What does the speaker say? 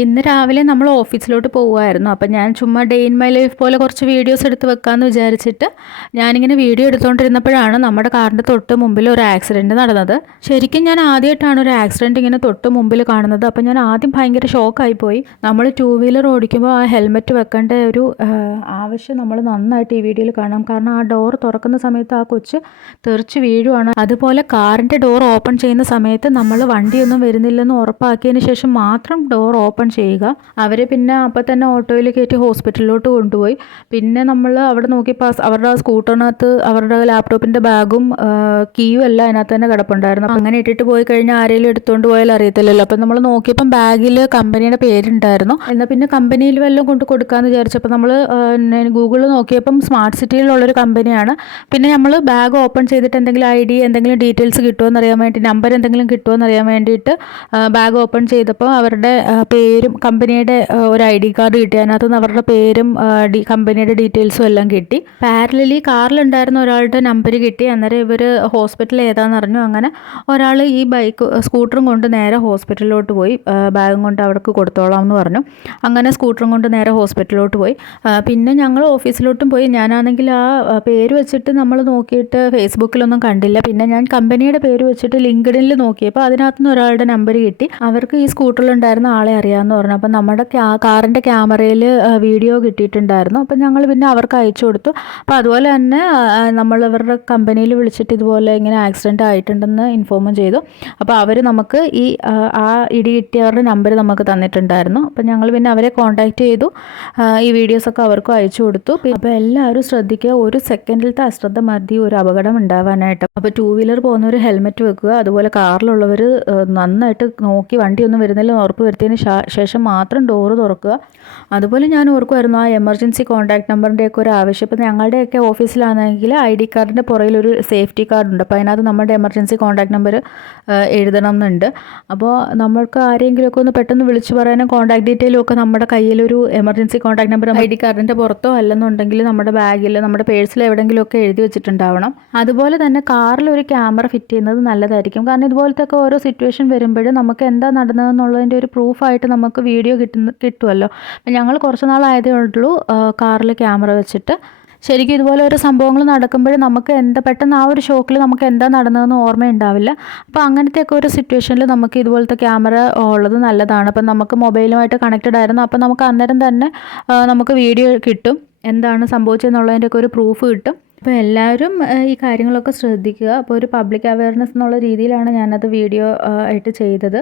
ഇന്ന് രാവിലെ നമ്മൾ ഓഫീസിലോട്ട് പോകുമായിരുന്നു അപ്പം ഞാൻ ചുമ്മാ ഡേ ഇൻ മൈ ലൈഫ് പോലെ കുറച്ച് വീഡിയോസ് എടുത്ത് വെക്കാമെന്ന് വിചാരിച്ചിട്ട് ഞാനിങ്ങനെ വീഡിയോ എടുത്തുകൊണ്ടിരുന്നപ്പോഴാണ് നമ്മുടെ കാറിന്റെ തൊട്ട് മുമ്പിൽ ഒരു ആക്സിഡന്റ് നടന്നത്. ശരിക്കും ഞാൻ ആദ്യമായിട്ടാണ് ഒരു ആക്സിഡന്റ് ഇങ്ങനെ തൊട്ട് മുമ്പിൽ കാണുന്നത്. അപ്പം ഞാൻ ആദ്യം ഭയങ്കര ഷോക്കായി പോയി നമ്മൾ ടൂ വീലർ ഓടിക്കുമ്പോൾ ആ ഹെൽമെറ്റ് വെക്കേണ്ട ഒരു ആവശ്യം നമ്മൾ നന്നായിട്ട് ഈ വീഡിയോയിൽ കാണാം. കാരണം ആ ഡോർ തുറക്കുന്ന സമയത്ത് ആ കൊച്ച് തെറിച്ച് വീഴുവാണ്. അതുപോലെ കാറിന്റെ ഡോർ ഓപ്പൺ ചെയ്യുന്ന സമയത്ത് നമ്മൾ വണ്ടിയൊന്നും വരുന്നില്ലെന്ന് ഉറപ്പാക്കിയതിന് ശേഷം മാത്രം ഡോർ ഓപ്പൺ ചെയ്യുക. അവരെ പിന്നെ അപ്പോൾ തന്നെ ഓട്ടോയിൽ കയറ്റി ഹോസ്പിറ്റലിലോട്ട് കൊണ്ടുപോയി. പിന്നെ നമ്മൾ അവിടെ നോക്കി പാസ് അവരുടെ സ്കൂട്ടറിനകത്ത് അവരുടെ ലാപ്ടോപ്പിന്റെ ബാഗും കീയും എല്ലാം അതിനകത്ത് തന്നെ കിടപ്പുണ്ടായിരുന്നു. അങ്ങനെ ഇട്ടിട്ട് പോയി കഴിഞ്ഞാൽ ആരെങ്കിലും എടുത്തുകൊണ്ട് പോയാൽ അറിയത്തില്ലല്ലോ. അപ്പം നമ്മൾ നോക്കിയപ്പം ബാഗിൽ കമ്പനിയുടെ പേരുണ്ടായിരുന്നു. എന്നാൽ പിന്നെ കമ്പനിയിൽ വല്ലതും കൊണ്ട് കൊടുക്കാമെന്ന് വിചാരിച്ചപ്പോൾ നമ്മൾ ഗൂഗിളിൽ നോക്കിയപ്പം സ്മാർട്ട് സിറ്റിയിലുള്ളൊരു കമ്പനിയാണ്. പിന്നെ നമ്മൾ ബാഗ് ഓപ്പൺ ചെയ്തിട്ട് എന്തെങ്കിലും ഐ ഡി എന്തെങ്കിലും ഡീറ്റെയിൽസ് കിട്ടുമോ എന്നറിയാൻ വേണ്ടി നമ്പർ എന്തെങ്കിലും കിട്ടുമോ എന്നറിയാൻ വേണ്ടിയിട്ട് ബാഗ് ഓപ്പൺ ചെയ്തപ്പോൾ അവരുടെ പേര് പേരും കമ്പനിയുടെ ഒരു ഐ ഡി കാർഡ് കിട്ടി. അതിനകത്ത് നിന്ന് അവരുടെ പേരും കമ്പനിയുടെ ഡീറ്റെയിൽസും എല്ലാം കിട്ടി. പാരലലി കാറിലുണ്ടായിരുന്ന ഒരാളുടെ നമ്പർ കിട്ടി. അന്നേരം ഇവർ ഹോസ്പിറ്റൽ ഏതാണെന്ന് അറിഞ്ഞു. അങ്ങനെ ഒരാൾ ഈ ബൈക്ക് സ്കൂട്ടറും കൊണ്ട് നേരെ ഹോസ്പിറ്റലിലോട്ട് പോയി. ബാഗും കൊണ്ട് അവർക്ക് കൊടുത്തോളാം എന്ന് പറഞ്ഞു. അങ്ങനെ സ്കൂട്ടറും കൊണ്ട് നേരെ ഹോസ്പിറ്റലിലോട്ട് പോയി. പിന്നെ ഞങ്ങൾ ഓഫീസിലോട്ടും പോയി. ഞാനാണെങ്കിൽ ആ പേര് വെച്ചിട്ട് നമ്മൾ നോക്കിയിട്ട് ഫേസ്ബുക്കിലൊന്നും കണ്ടില്ല. പിന്നെ ഞാൻ കമ്പനിയുടെ പേര് വെച്ചിട്ട് ലിങ്ക്ഡിനിൽ നോക്കിയപ്പോൾ അതിനകത്തുനിന്ന് ഒരാളുടെ നമ്പർ കിട്ടി. അവർക്ക് ഈ സ്കൂട്ടറിലുണ്ടായിരുന്ന ആളെ അറിയാം ചെയ്യാമെന്ന് പറഞ്ഞു. അപ്പം നമ്മുടെ കാറിന്റെ ക്യാമറയിൽ വീഡിയോ കിട്ടിയിട്ടുണ്ടായിരുന്നു. അപ്പം ഞങ്ങൾ പിന്നെ അവർക്ക് അയച്ചു കൊടുത്തു. അപ്പോൾ അതുപോലെ തന്നെ നമ്മൾ ഇവരുടെ കമ്പനിയിൽ വിളിച്ചിട്ട് ഇതുപോലെ ഇങ്ങനെ ആക്സിഡന്റ് ആയിട്ടുണ്ടെന്ന് ഇൻഫോമും ചെയ്തു. അപ്പോൾ അവർ നമുക്ക് ഈ ആ ഇടി കിട്ടിയവരുടെ നമ്പർ നമുക്ക് തന്നിട്ടുണ്ടായിരുന്നു. അപ്പം ഞങ്ങൾ പിന്നെ അവരെ കോൺടാക്റ്റ് ചെയ്തു. ഈ വീഡിയോസൊക്കെ അവർക്കും അയച്ചു കൊടുത്തു. അപ്പോൾ എല്ലാവരും ശ്രദ്ധിക്കുക ഒരു സെക്കൻഡിലത്തെ അശ്രദ്ധ മതി ഒരു അപകടം ഉണ്ടാവാനായിട്ട്. അപ്പോൾ ടൂ വീലർ പോകുന്നവർ ഹെൽമെറ്റ് വെക്കുക അതുപോലെ കാറിലുള്ളവർ നന്നായിട്ട് നോക്കി വണ്ടിയൊന്നും വരുന്നില്ല ഉറപ്പ് വരുത്തിയതിന് ശേഷം മാത്രം ഡോറ് തുറക്കുക. അതുപോലെ ഞാൻ ഓർക്കുമായിരുന്നു ആ എമർജൻസി കോൺടാക്ട് നമ്പറിന്റെയൊക്കെ ഒരു ആവശ്യം. ഇപ്പോൾ ഞങ്ങളുടെയൊക്കെ ഓഫീസിലാണെങ്കിൽ ഐ ഡി കാർഡിന്റെ പുറകിൽ ഒരു സേഫ്റ്റി കാർഡ് ഉണ്ട്. അപ്പോൾ അതിനകത്ത് നമ്മുടെ എമർജൻസി കോൺടാക്ട് നമ്പർ എഴുതണം എന്നുണ്ട് അപ്പോൾ നമ്മൾക്ക് ആരെങ്കിലുമൊക്കെ ഒന്ന് പെട്ടെന്ന് വിളിച്ചു പറയാനും കോൺടാക്ട് ഡീറ്റെയിലും ഒക്കെ നമ്മുടെ കയ്യിലൊരു emergency contact number I D കാർഡിന്റെ പുറത്തോ അല്ലെന്നുണ്ടെങ്കിൽ നമ്മുടെ ബാഗിൽ നമ്മുടെ പേഴ്സിൽ എവിടെയെങ്കിലുമൊക്കെ എഴുതി വെച്ചിട്ടുണ്ടാവണം. അതുപോലെ തന്നെ കാറിൽ ഒരു ക്യാമറ ഫിറ്റ് ചെയ്യുന്നത് നല്ലതായിരിക്കും. കാരണം ഇതുപോലത്തെ ഒക്കെ ഓരോ സിറ്റുവേഷൻ വരുമ്പോഴും നമുക്ക് എന്താ നടന്നതെന്നുള്ളതിന്റെ ഒരു പ്രൂഫായിട്ട് നമുക്ക് വീഡിയോ കിട്ടുന്ന കിട്ടുമല്ലോ അപ്പം ഞങ്ങൾ കുറച്ച് നാളായതേ ഉള്ളൂ കാറിൽ ക്യാമറ വെച്ചിട്ട്. ശരിക്കും ഇതുപോലെ ഓരോ സംഭവങ്ങൾ നടക്കുമ്പോൾ നമുക്ക് എന്താ പെട്ടെന്ന് ആ ഒരു ഷോക്കിൽ നമുക്ക് എന്താ നടന്നതെന്ന് ഓർമ്മയുണ്ടാവില്ല. അപ്പോൾ അങ്ങനത്തെയൊക്കെ ഒരു സിറ്റുവേഷനിൽ നമുക്ക് ഇതുപോലത്തെ ക്യാമറ ഉള്ളത് നല്ലതാണ്. അപ്പം നമുക്ക് മൊബൈലുമായിട്ട് കണക്റ്റഡ് ആയിരുന്നു. അപ്പം നമുക്ക് അന്നേരം തന്നെ നമുക്ക് വീഡിയോ കിട്ടും. എന്താണ് സംഭവിച്ചതെന്നുള്ളതിന്റെയൊക്കെ ഒരു പ്രൂഫ് കിട്ടും. അപ്പോൾ എല്ലാവരും ഈ കാര്യങ്ങളൊക്കെ ശ്രദ്ധിക്കുക. അപ്പോൾ ഒരു പബ്ലിക് അവയർനെസ് എന്നുള്ള രീതിയിലാണ് ഞാനത് വീഡിയോ ആയിട്ട് ചെയ്തത്.